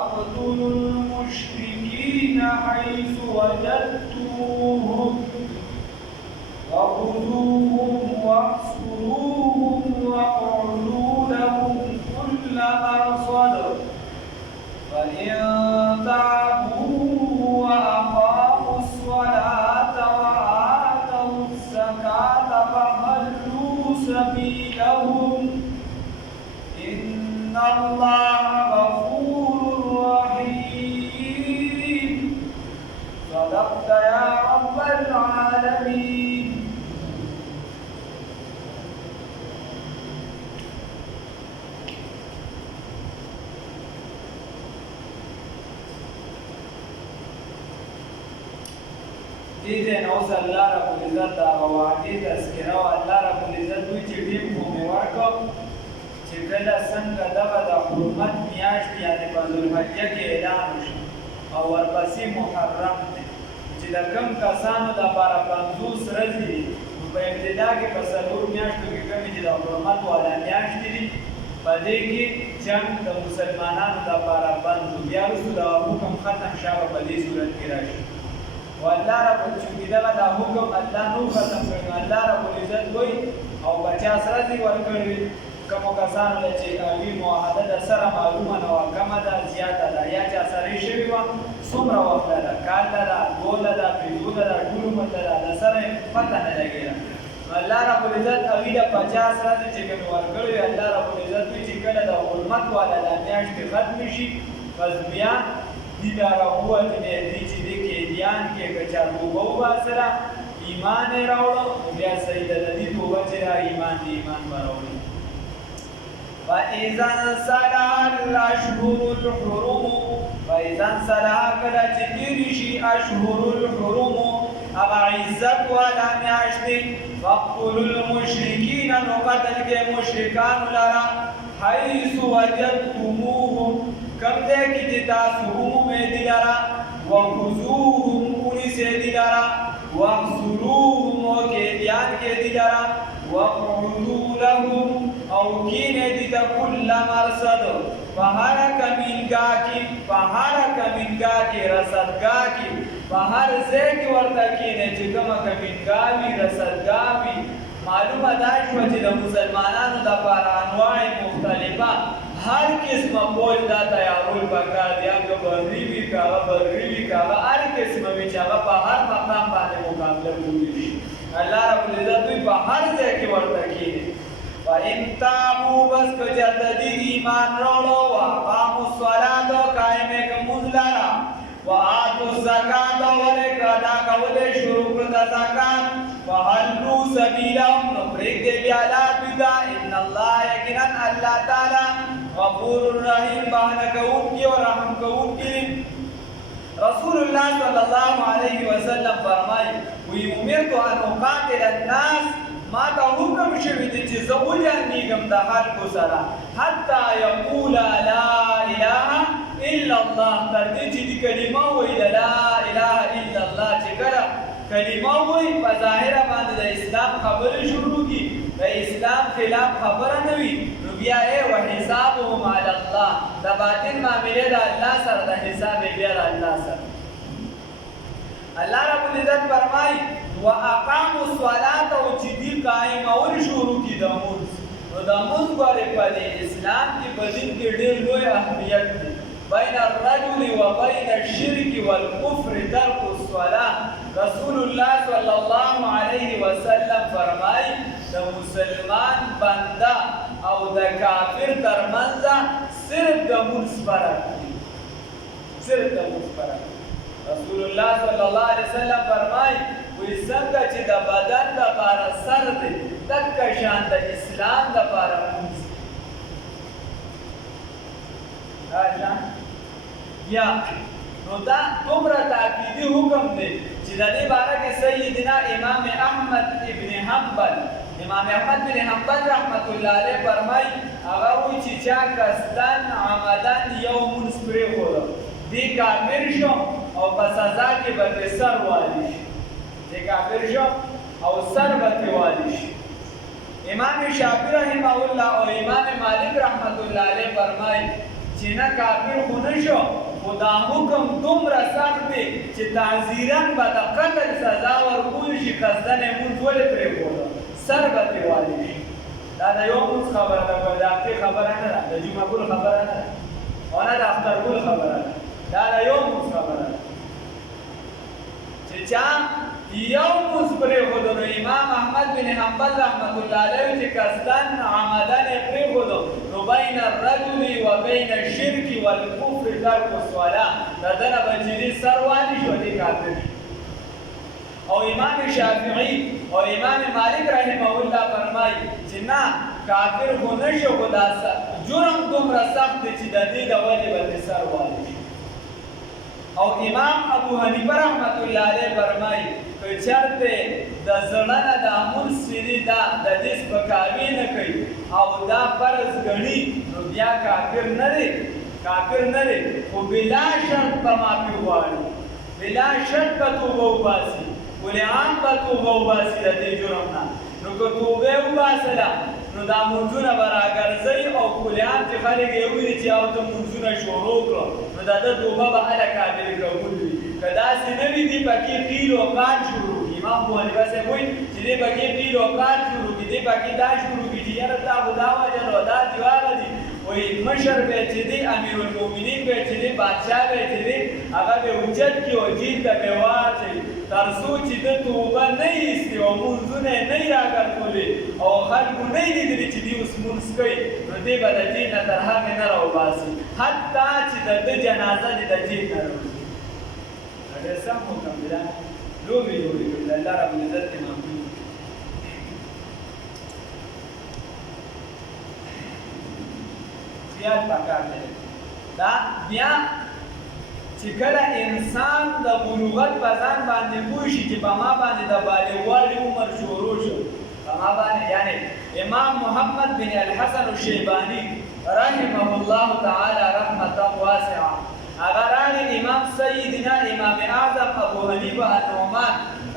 فاقتلوا المشركين حيث وجدتموهم وخذوهم واحصروهم واقعدوا لهم كل مرصد فإن تابوا وأقاموا الصلاة وآتوا الزكاة فخلوا سبيلهم إن الله غفور رحيم. صدقت يا رب العالمين. دې نو صلی الله رب العزت دا واقعي تذکره او الله رب العزت دوی چې ټیم کوم ورکو چې کله څنګه دغه د حرمت میاشت یعنی په ذوالحجه کې اعلان وشو او ورپسې محرم دی چې د کم کسانو لپاره 50 ورځې دي په ابتدا کې په څلور میاشتو کې کومې چې د حرمت والا میاشتې دي په دې کې جنګ د مسلمانانو لپاره بند و بیا وروسته د حکم ختم شوه په دې صورت کې راشي والله رب العزت دغه د حکم الله نو ختم کړی الله رب العزت وایي او 50 ورځې ورکړي کوم کسانو چې اوی معاهده د سره معلومه نه وه کمه ده زیاته ده یا چا سره شوې وه څومره وخت ده کال ده دوله ده پنځوله ده ټول عمر ده د سره پته نه لګېده الله رب العزت اوی د 50 ورځې چې کومې ورکړي الله رب العزت وایي چې کله د حرمت والا دا میاشتې ختمې شي پس بیا دې دا راووتې دې چې دې قیدیان کې که چا توبه وباسله ایمان یې راوړه بیا صحیح ده د دې توبه چې دا ایمان د ایمان به راوړي فإذا انسلخ الأشهر الحرم فإذا انسلخ کله چې تېرې شي أشهر الحرم هغه عزت والا میاشتې فاقتلوا المشرکین نو قتل کړئ مشرکانو لره حیث وجدتموهم کم ځای کې چې تاسو ومومئ دي لره وخذوهم ونیسئ دي لره واحصروهم وقیدیان کې دي لره واقعدوا لهم او کینئ دي ته کل مرصد په هره کمینګاه کې رصدګاه کې په هر ځای کې ورته کینئ چې کومه کمینګاه وي رصدګاه وي معلومه دا شوه چې د مسلمانانو دپاره انواع مختلفه هر قسمه فوج دا تیارول پکار دی هغه بحري وي که هغه بري وي که هغه هر قسمه وي چې هغه په هر مقام باندې مقابله کولی شي الله رب العزت دوی په هر ځای کې ورته کیني فإن تابوا بس که چېرته دوی ایمان راوړو واقاموا الصلاة قایم یې کړه لمونځ لره وآتوا الزکاة ولکه ادا کولی شروع کړه د زکات فخلوا سبیلهم نو پرېږدئ بیا لار دوی ته ان الله یقینا الله تعالی غفور رحیم بخښنه کوونکی او رحم کوونکی رسول الله صلی الله علیه وسلم فرمایي وی امرت ان اقاتل الناس ما ته حکم شوی دی چې زه وجنګېږم د خلکو سره حتی یقولا لا اله الا الله تر دې چې دې کلمه ووایي د لا اله الا الله چې کله کلمه ووایي په ظاهره باندې د اسلام خبرې شروع کړي د اسلام خلاف خبره نه وي نو بیا وحسابهم علی الله د باطن معاملې د الله سره د حساب یې بیا د الله سره الله رب العزت فرمایي واقاموا الصلاة او چې دې قایمول شروع کړي د لمونځ نو د لمونځ ګورې په دې اسلام کې په دین کې ډېر لوی اهمیت دی بین الرجل وبین الشرك والكفر ترك الصلاة رسول الله صلی الله علیه وسلم فرمایي د مسلمان بنده او د کافر ترمنځ صرف د لمونځ فرق دی صرف د لمونځ فرق رسول الله صلی الله علیه وسلم فرمایي وی څنګه چې د بدن لپاره سر دی دکه شان د اسلام لپاره لمونځ یا نو دا دومره تاکیدي حکم دی چې د دې باره کې سیدنا امام احمد بن حنبل رحمت الله علیه فرمایي هغه وایي چې چا قصدن عمدن یو لمونځ پرېښوده دی کافر شو او په سزا کې به ترې سر والي شي دی کافر شو او سر به ترې والي شي امام شافعي رحمه الله او امام مالک رحمت الله علیه فرمایي چې نه کافر خو نه شو خو دا حکم دومره سخت دی چې تعزیراً به د قتل سزا ورکول شي قصدن یې مونځ ولې پرېښوده سر به ترې والی شي دا د یو مونځ خبره ده د هفتې خبره نه ده د جمعه ګل خبره نه ده او نه د اختر ګل خبره ده دا د یو مونځ خبره ده چې چا یو مونځ پرېښودو نو امام احمد بن حنبل رحمت الله علیه چې قصدن عمدن یې پرېښودو نو بین الرجل و بین الشرک والکفر ترک الصلاة د ده نه به چې دې سر والي شو دې کافر شو او امام شافعي او امام مالک رحمه الله فرمایي چې نه کافر خو نه شو خو دا جرم دومره سخت دی چې د دې د وجې به دې سر والي شي او امام ابو حنیفه رحمت الله علیه فرمایي که چېرته د زړه نه دا مونځ چې دی دا د دې سپکاوي نه کوي او دا فرض ګڼي نو بیا کافر نه دی خو بلا شرط به معافي وغواړي بلا شرط به توبه وباسي کلیعام به توبه وباسي د دې جرم نه نو که توبه وباسله نو دا مونځونه به راګرځوي او کلیعام چې خلک یې وویني چې او ته مونځونه شروع کړه نو د ده توبه به هله قابل قبول وي که داسې نه وي دې پکې قیل و قال شروع کړي امام ابو حنیفه صاحب وایي چې دې پکې قیل و قال شروع کړي دې پکې دا شروع کړي چې یاره تا خو دا وجل او دا دیواله دي وایي مشر به چې دی امیرالمؤمنین به چې دی بادشاه به چې دی هغه به اوچت کړي او جیل ته به واچوي تر څو چې ده توبه نه ایستي او مونځونه یې نه یې راګرځولي او خلکو نه یې لیدلي چې دوی اوس مونځ کوي نو دی به د جیل نه تر هغې نه راوباسي حتی چې د ده جنازه دې د جیل نه راوځي دا ډېر سم حکم دی دا لوبې جوړې کړي د الله رب العزت دې معافي خیال پکار دی دا بیا چې کله انسان د بلوغت په ځان باندې پوه شي چې په ما باندې د بالغوالي عمر شروع شو په ما باندې یعنې امام محمد بن الحسن الشیباني رحمه الله تعالی رحمة واسعه هغه راغی امام سیدنا امام اعظم ابو حنیفه النعمان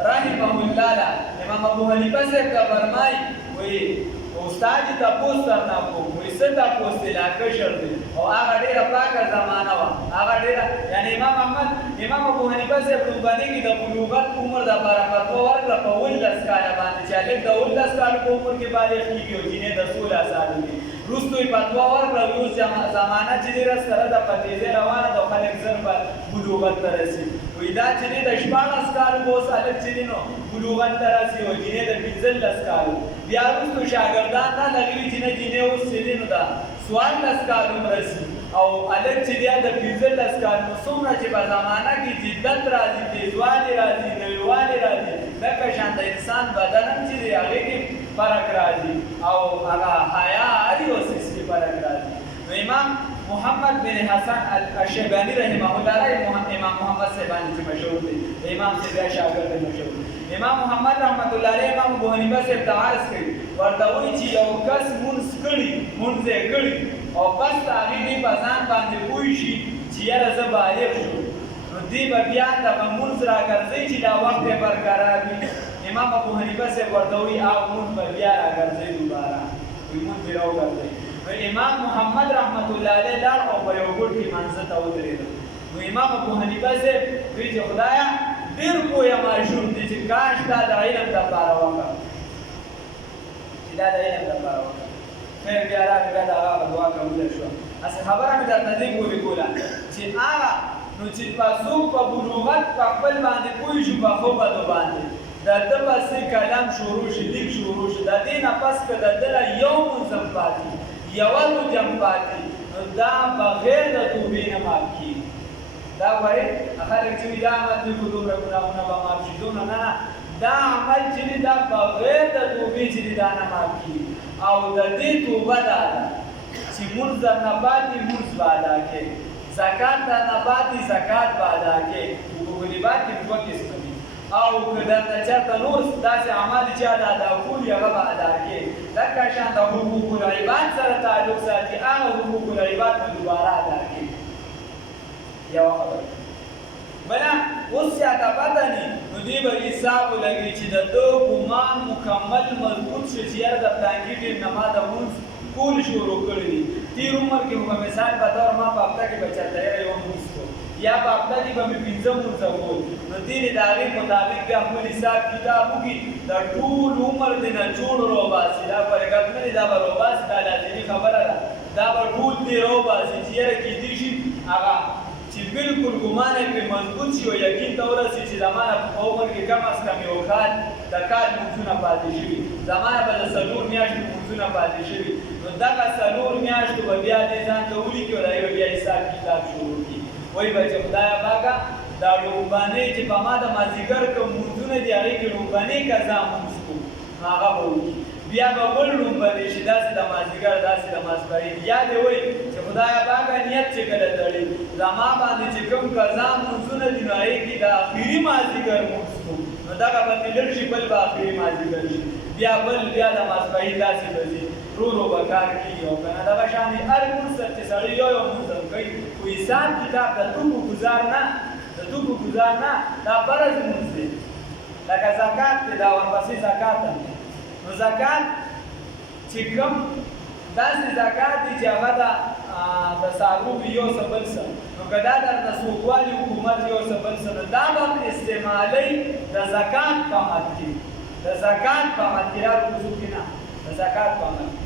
رحمه الله امام ابو حنیفه صاحب ته فرمایي وایي استاد ته تپوس درنه کوم وایي څه تپوس دی لا کشر دی او هغه ډېره پاکه زمانه وه هغه ډېره یعنې امام ابو حنیفه صاحب لومبني کې د بلوغت عمر دپاره فتوا ورکړه په 19 کاله باندې چې هلک د 19 کالو په عمر کې بالغ کېږي او جینۍ د 16 کالو کې وروسته یې فتوا ورکړه اوس زمانه چې ډېره سره ده په تیزۍ روانه ده او خلک زر به بلوغت ته رسي وایي دا چې دی د 14 کالو به اوس هلک چې دی نو بلوغت ته رسي او جینۍ د 15 کالو بیا وروسته شاګردان را لغوي چې نه جینۍ اوس چې دی نو دا 14 کالو رسي او هلک چې دی د 15 کالو څومره چې په زمانه کې جدت راځي تیزوالي راځي نویوالي راځي لکه شان د انسان بدن هم چې دی هغې کې فرق راځي او هغه حیا هر یو څیز کې فرق راځي نو امام محمد بن حسن الشیبانی رحمه الله امام محمد صاحبانی چې مشهور دی امام صاحب بیا شاګرد مشهور امام محمد رحمت الله علیه امام ابو حنیفه صاحب ته عرض کوي ورته وایي چې یو کس مونځ کړي مونځ یې کړي او بس د هغې دې په ځان باندې پوه شي چې یاره زه بالغ شو نو دې به بیا دغه مونځ راګرځوي چې دا وخت یې برقرار وي امام ابو حنیفه صاحب ورته وایي هغه مونځ به بیا راګرځوي دوباره وایي مونځ یې راوګرځوي نو امام محمد رحمت الله علیه لاړ او په یو ګوټ کې منځه ته ودرېده نو امام ابو حنیفه صاحب وایي چې خدایه ډېر پوهه ماشوم دی چې کاش دا د علم دپاره وکړه چې دا د علم دپاره وکړه خیر بیا راغی بیا د هغه دعا قبوله شوه هسې خبره مې درته دې پورې کوله چې هغه نو چې په څوک په بلوغت په خپل باندې پوه شو په ښو بدو باندې د ده پسې کلام شروع شي لیک شروع شي د دې نه پس که د ده له یو مونځ هم پاتې یوه روژه هم پاتې نو دا بغیر د توبې نه معاف کېږي دا ګورې خلک چې وي دا عمل دوی خو دومره ګناهونه به معاف شي دومره نه دا عمل چې دی دا بغیر د توبې چې دی دا نه معاف کېږي او د دې توبه دا ده چې مونځ درنه پاتې مونځ به ادا کوې زکات درنه پاتې زکات به ادا کوې حقوقالعباد کې دوه قسمه دي او که درته چېرته نور داسې اعمال چې د ادا کولي هغه به ادا کوې لکه شان د حقوقالعباد سره تعلق ساتي هغه حقوقالعباد به دوباره ادا کوې یوه خبره بله اوس چاته پته ني نو دوی به حساب ولګوي چې د ده ګمان مکمل مضبوط شي چې یاره د فلانکي ټیم نه ما د مونځ کول شروع کړي دي تیر عمر کې په مثال په تور ما په هفته کې به چېرته یو لمونځ کړو یا په هفته کې به مې 5 لمونځه کول نو دې د هغې مطابق بیا خپل حساب کتاب وکړي دا ټول عمر دې نه جوړ راوباسي دا برکت نه دی دا به راوباسي دا لازمي خبره ده دا به ټول دې راوباسي چې یاره کېدای شي هغه چې بالکل ګمان یې پرې مضبوط شي او یقین ته ورسي چې زما نه په عمر کې کم از کم یو کال د کال لمونځونه پاتې شوي زما نه به د 4 میاشتو لمونځونه پاتې شوي نو دغه 4 میاشتو به بیا دې ځان ته ولیکي او د هغې بیا حساب کتاب شروع کړي وایي به چې خدایه پاکه دا لوبانۍ چې په ما د مازدیګر کوم لمونځونه دي هغې کې لوبانۍ قضا لمونځ کوو نو هغه به وکړي بیا به بل لوبانۍ شي داسې د مازدیګر داسې د ماسپښین یا دې وایي چې خدایه پاکه نیت چې کله تړي زما باندې چې کوم قضا لمونځونه دي نو هغې کې د اخري مازدیګر لمونځ کوو نو دغه به ترې لږ شي بل به اخري مازدیګر شي بیا د ماسپښین داسې به ځي رو به کار کېږي او که نه دغه شان دي هر لمونځ ته چې سړی یو لمونځ هم کوي خو حساب کتاب د توکو گزار نه دا فرض لمونځ دی لکه زکات دی دا ورپسې زکات هم دی نو زکات چې کوم داسې زکات دی چې هغه د څاروي یو څه بل څه نو که دا درته څوک والي حکومت یو څه بل څه نو دا به استعمالوي د زکات په مد کې دا کوزو کې نه د زکات په مد کې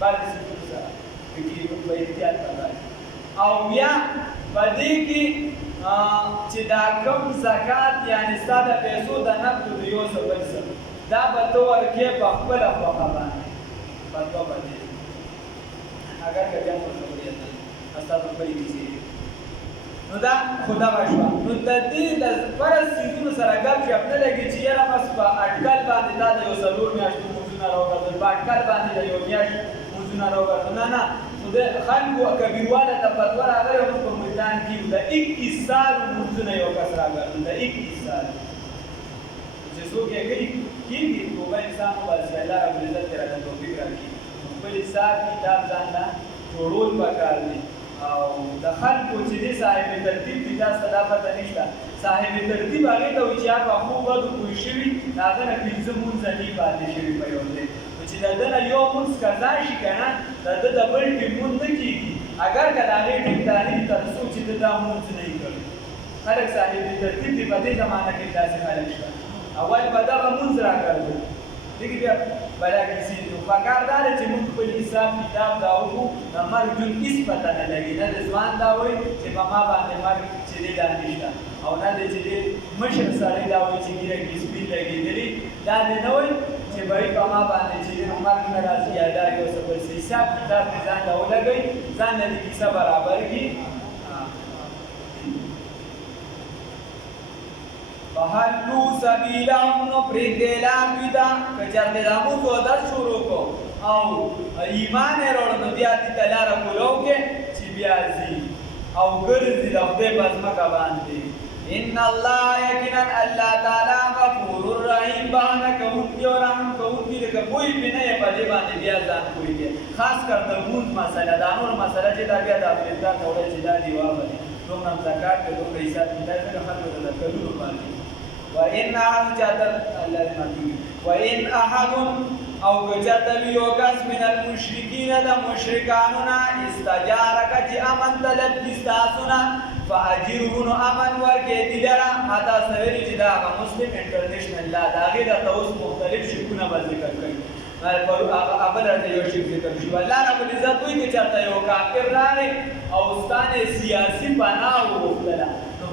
بعضې څیزونو سره پکې به احتیاط پکار او بیا په دې کې چې دا کوم زکات یعنې ستا د پیسو د نقدو د یو څه بل څه دا به ته ورکې په خپله خوښه باندې فتوا باندې اگر که بیا مو خبرې ستاسو خپلې کیسې نو دا خو دغه شوه نو د دې د فرض څیزونو سره ګپ شپ نه لګي چې یاره بس په اټکل باندې دا د یو 4 میاشتو لمونځونه راوګرځول په اټکل باندې د یو میاشت لمونځونه راوګرځول نه نو د خلکو کبیرواله ته فتوا راغلی موږ په میدان کې د 21 سال لمونځونه یو کس راګرځول د 21 سال چې څوک یې کوي کېږي توبه انسان وباسي الله ربالعزت ترې راته توفیق راکړي خپل حساب کتاب ځان ته جوړول پکار دي او د خلکو چې دی صاحب ترتیب دي دا څه دا پته نشته صاحب ترتیب هغې ته وایي چې هغه په ښو بدو پوه شوي د هغه نه 5 لمونځه دي پاتې شوي په یو ځای نو چې د ده نه یو لمونځ قضا شي که نه د ده د بل ټیم لمونځ نه کېږي اگر که د هغې ټیم تعلیم تر څو چې ده دا لمونځ نه وي کړی خلک صاحب ترتیب دي په دې زمانه کې داسې خلک شته اول به دغه لمونځ راکړل دیگه بیا بلا کسی نو پکار دا دی چې موږ خپل حساب کتاب دا وکړو د مرګ جون هېڅ پته نه لګي نه د ځوان دا وایي چې په ما باندې مرګ چې دی دا نشته او نه دی چې دی مشر سړی دا وایي چې ګیره کې سپین لګېدلي دا دی نه وایي چې بهی په ما باندې چې دی مرګ نه راځي یا دا یو څه بل څه حساب کتاب دې ځان ته ولګوئ ځان نه دې کیسه برابر کړي فحلو سبیلهم نو پرېږدې لارې ته که چېرته د لمونځ عادت شروع کړو او ایمان یې راوړ نو بیا دې ته لاره کولو کې چې بیا ځي او ګرځي د خدای په ځمکه باندې ان الله یقینا الله تعالی غفور رحیم بهانه کوونکی او رحم کوونکی لکه پوه پرې نه یې په دې باندې بیا ځان پوهېږي خاص کر د لمونځ مسله دا نور مسله چې دا بیا د افریقا ته وړی چې دا دې واولي دومره هم زکات کوي دومره حساب کتاب ځکه خلکو ته د کلونو باندې وإن أحد أو كجدل يوكس من المشركين دا مشركاننا استجارك جي أمن طلب دستاسنا فأجره أمن وركي دلرا حتى سويري جدا مسلم انٹرنیشنل لا داغی دا توس مختلف شرکونا بذکر کئی اول رہتے یو شرک ذکر شو اللہ رب العزت ہوئی کہ چاہتا یو کافر رہے او استان سیاسی پناہ وختلا نو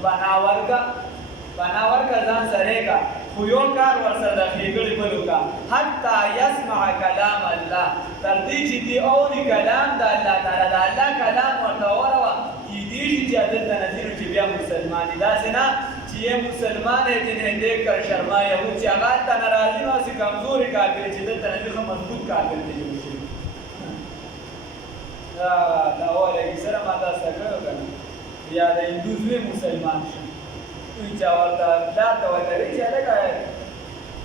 پناور کا ځان سره کا خو یو کار ورسره د ښېګړې بل وکړه حتی یسمع کلام الله تر دې چې دې اوري کلام د الله تعالی د الله کلام ورته واوروه کېدای شي چې دلته نه ځینو چې بیا مسلمان دي داسې نه چې یې مسلمان یې جنې دې کر شرما یهود چې هغه هلته نه راځي نو هسې کمزوري کافر چې دلته نه ځي ښه مضبوط کافر دی جوړ شوي دا اوله کیسه را ما تاسو ته کړې وه که نه یا د هندو زوی مسلمان شي چا ورته پلار ته ورته وایي چې هلکه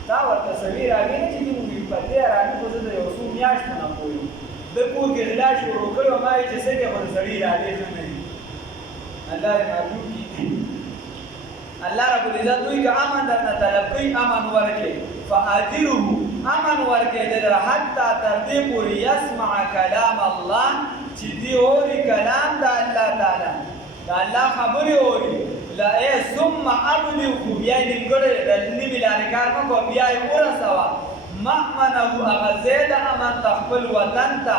تا ورته سړي راغی نه چې موږ په دې راغي خو زه د یو څو میاشتو نه پوه یم ده کور کې غلا شروع کړې وه ما وایي چې څه کې خو د سړي ارادې ښه نه دي الله دې محفوظ کړي الله رب العزت وایي که امن درنه طلب کوي امن ورکړئ فاجره امن ورکړئ دلته حتی تر دې پورې یسمع کلام الله چې دی اوري کلام د الله تعالی د الله خبرې اوري ثم ابلغه بیا نیمګړی د نیمې لارې کار مه کوه بیا یې ورسوه مأمنه هغه ځای د امن ته خپل وطن ته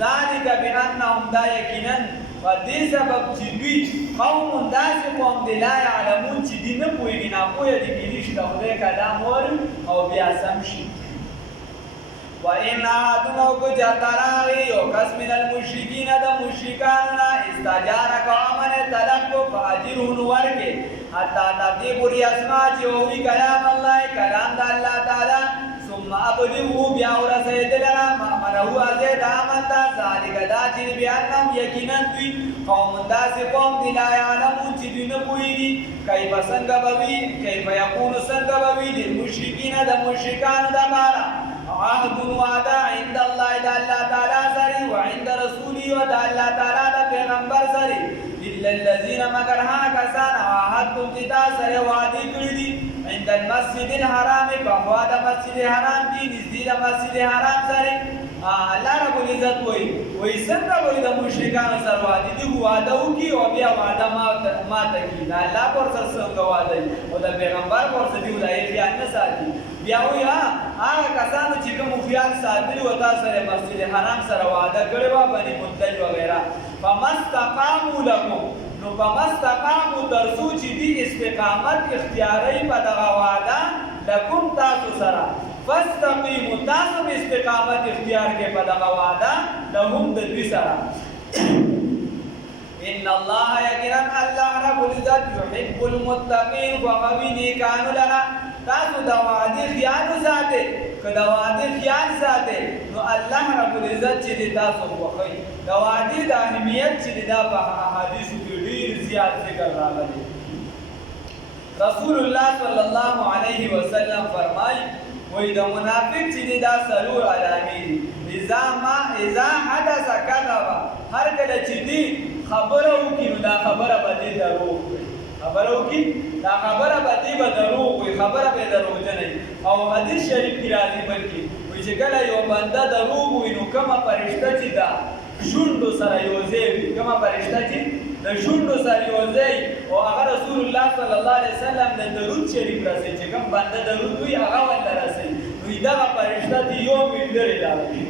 ذلک بانهم دا یقینا په دې سبب چې دوی قوم داسې قوم دی لا یعلمون چې دوی نه پوهېږي ناپوهه دي کېدای شي د خدای کلام واوري او بیا سم شي وَإِنْ أَحَدٌ أَوْ كُجَتَرَاغِ یو کس من المشرکین د مشرکانو نه استجارک امن طلب کو فاجره ورکه حتی تدې پوری اسما چې وی کلام الله کلام د الله تعالی ثم ابلغه بیا ورسید لرا مأمنه ازید آمن دا ذالک دا چې بیانم یقینا دوی قوم داسې قوم دی لا یعلمون چې دوی نه پوهېږي کیف څنګه به وي کیف یکون څنګه به وي للمشرکین د مشرکانو دپاره عهد وعده عند الله د الله تعالی سره وعند رسوله و د الله تعالی د پیغمبر سره الا الذين مگر هغه کسان عهدتم چې تا سره وعده کړي دي عند المسجد الحرام بهوا د مسجد حرام کې نږدې د مسجد حرام سره الله رب العزت وایي څنګه وایي د مشرکانو سره وعده دي وعده وکړي او بیا وعده ماته کړي د الله پر سره څنګه وعده او د پیغمبر پر سره دی ولای خیال نه ساتي بیا وایي هغه کسانو چې کوم خیال ساتلي و تا سره مسجد حرام سره وعده کړې وه بني منتج وغیره فمستقاموا لكم نو فمستقاموا تر څو چې دي استقامت اختیاروي په دغه وعده لکم تاسو سره فاستقیموا تاسو استقامت اختیار کې په دغه وعده لهم د دوی سره ان الله یقینا الله رب العزت يحب المتقين وغوي نیکانو لرا تاسو د وعده خیال ساته که د وعده خیال ساته نو الله رب العزت چې تاسو خوښي د وعده د اهمیت چې د احادیثو کې ډیر زیات ذکر راغلی رسول الله صلی الله علیه وسلم فرمایي وای د منافق چې دا سلور علامې اذا حدث كذب هر کله چې دی خبره وکړي نو دا خبره به دې دروغ وي خبره وکړي دا خبره به دې به دروغ وي خبره به دروغجنه او حدیث شریف کې راځي بلکې وایي چې کله یو بنده دروغ وي نو کومه فرشته چې دا شونډو سره یوځای وي کومه فرشته چې د شونډو سره یوځای او هغه رسول الله صلی الله علیه وسلم د درود شریف راسي چې کوم بنده درود وي هغه ولله راسي نو دغه فرشته دی یو میلیون لاړي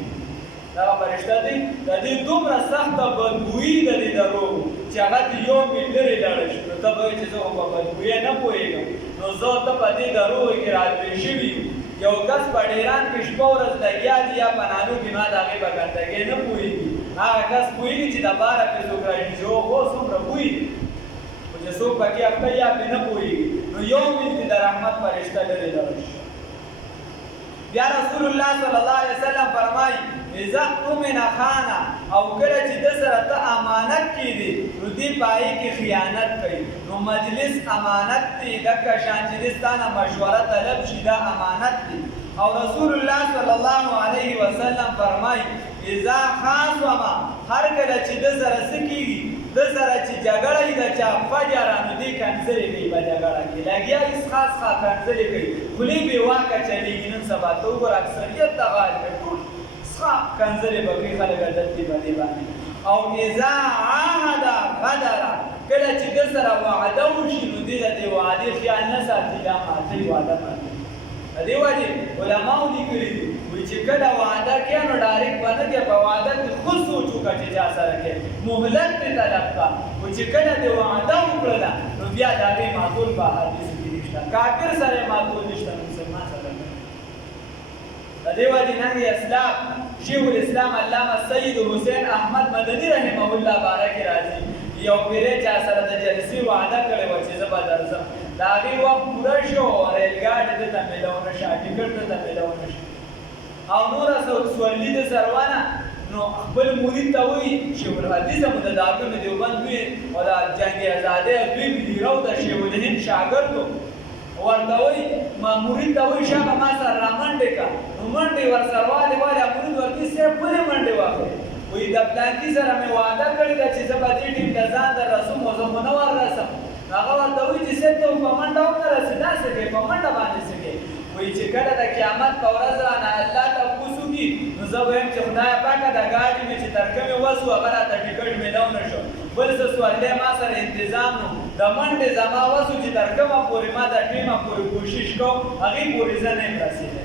دا فرشته دی د دې دومره سخته بدبویي د دې دروغ چې هغه یو میلیون لاړي شو ته به چې زه په بدبویي نه پوهېږم نو زه ته په دې دروغ کې راځي شوی یو کس په ډیران کې شپه ورځ لګیا دی یا په نانو کې ما د هغې په ګندګۍ نه پوهېږي هغه کس پوهېږي چې د باره پرې څوک راشي چې هو څومره پوهېږي خو چې څوک پکې اخته یا پرې نه پوهېږي نو یو میل د رحمت فرشته لرې لاړ شي بیا رسول الله صلی الله علیه وسلم فرمایي اذا اؤمن خانه او کله چې د سره ته امانت کړي نو دې پای کې خیانت کوي نو مجلس امانت دی لکه شان چې دستانه مشوره طلب شي دا امانت دی او رسول الله صلی الله علیه وسلم فرمایي اذا خاصم هر کله چې د سره سکیږي د سره چې جګړه یې د چا فجر نو دې کنځلې کوي په جګړه کې لګیا یې خاص کنځلې کوي خولې بې واکه چلېږي نن سبا ته وګوره اکثریت دغه حال کوي ټول کنځلې به کوي خلک عادت دي په دې باندې او اذا عاهد غدر کله چې د سره وعده وشي نو دې د دې وعدې خیال نه ساتي دا ماتې وعده ماتي د دې وجې علماو لیکلي دي وایي چې کله وعده کوي نو ډایرکټ به نه کوي په وعده کې خود سوچ وکړه چې چا سره کوي مهلت پرې طلب کړه خو چې کله دې وعده وکړله نو بیا د هغې معقول په حدیثو کې نشته کافر سره یې معقول نشته مسلمان سره نه د دې وجې نن اسلام شیخ الاسلام علامه سید حسین احمد مدني رحمه الله باره کې راځي یو پیری چا سره د جلسې وعده کړې وه چې زه به درځم د هغې وخت پوره شو ریلګاډي دته میلاونه شه ټکټ دته میلاونه شه او نوره سورلي د سروانه نو خپل مرید ته وایي شیخ الحدیث هم د دارالعلوم دیوبند دوی او د جنګ ازادۍ دوی مدیره د شیخ الهند شاګرد ورته وایي مرید ته وایي شاګه ما سره رامنډې کړه نو منډې ورسره والې مرید ورته صاحب ولې منډې واخلې وایي د پلانکي سره مې وعده کړې ده چې زه به دې ټیم ته ځان در رسوم او زه نه وررسم هغه ورته وایي چې صاحب ته په منډه هم نه رسې داسې کوې په منډه باندې څه کوې وایي چې کله د قیامت په ورځ رانه الله تپوس وکړي نو زه به یم چې خدایه پاکه دا ګاډي مې چې تر کومې وسو هغه راته ټکټ میلاو نه شو بل څه سوالدی ما سره انتظام نو د منډې زما وسو چې تر کومه پورې ما دا ټیمه پورې کوشش کوم هغې پورې زه نه یم رسېدلی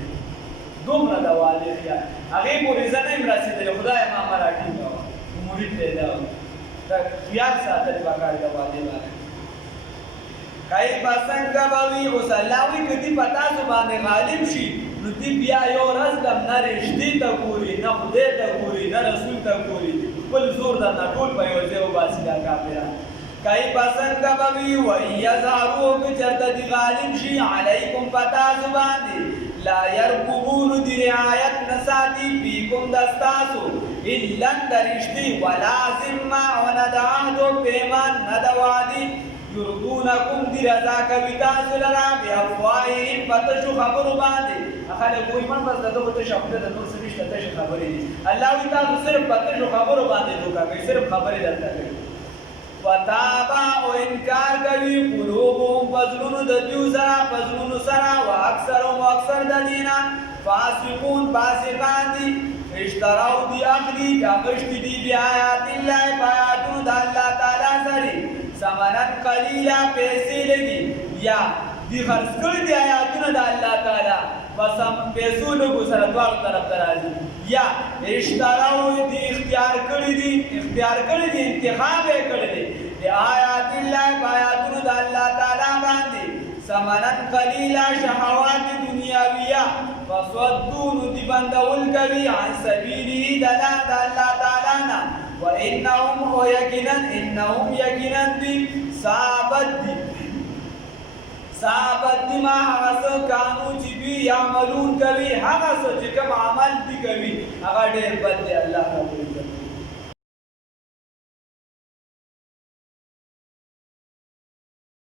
دومره د والي خیال هغې پورې زه نه یم رسېدلی خدایه ما مه راټینګوه مرید دی دا خیال ساتل پکار د والي باندې کای پسند کبوي اوس الله وی کدی پتا سو باندې غالب شي نو دی بیا یو ورځ د نه رښتې ته ګوري نه خدای ته ګوري نه رسول ته ګوري خپل زور د نه ټول په یو ځای وباسي دا کافران کای پسند کبوي و یظهروا بچرته دی غالب شي علیکم پتا سو باندې لا يرقبون دی رعایت نساتی فیکم دستاسو الا درشتی ولا ذمه وند عهد و پیمان ندوادی یردونکم دی رضا کوي تاسو لرا بافواههم پتشو خبرو باندې خلک وایي من بس دغه ته شپه د نور څه نشته ته خبرې دي الله وی تاسو صرف پتشو خبرو باندې دوکا کوي صرف خبرې درته کوي وتابا او انکار کوي قلوبهم فزلون د دیو سره فزلون سره واکثرهم اکثر د دینا فاسقون فاسقان دي اشتراو دی اخلی کاغشت دی بی آیات اللہ بایاتون دا اللہ تعالی سری سمنن قلیلا پیسے لگی یا دی خرس کر دی آیاتون دا اللہ تعالی بس ہم پیسو لگو سردوار طرف ترازی یا اشتراو دی اختیار کردی انتخاب کردی دی آیات اللہ بایاتون دا اللہ تعالی باندی سمنن قلیلا شہوات دنیاویہ فصدون دی بندول کوي عن سبیله دلا د الله تعالی نه وانهم انهم یقینا دی ثابت ما هغه کانو چې دوی یعملون کوي هغه څه چې کوم عمل دی کوي هغه ډېر بد دی الله رب العزت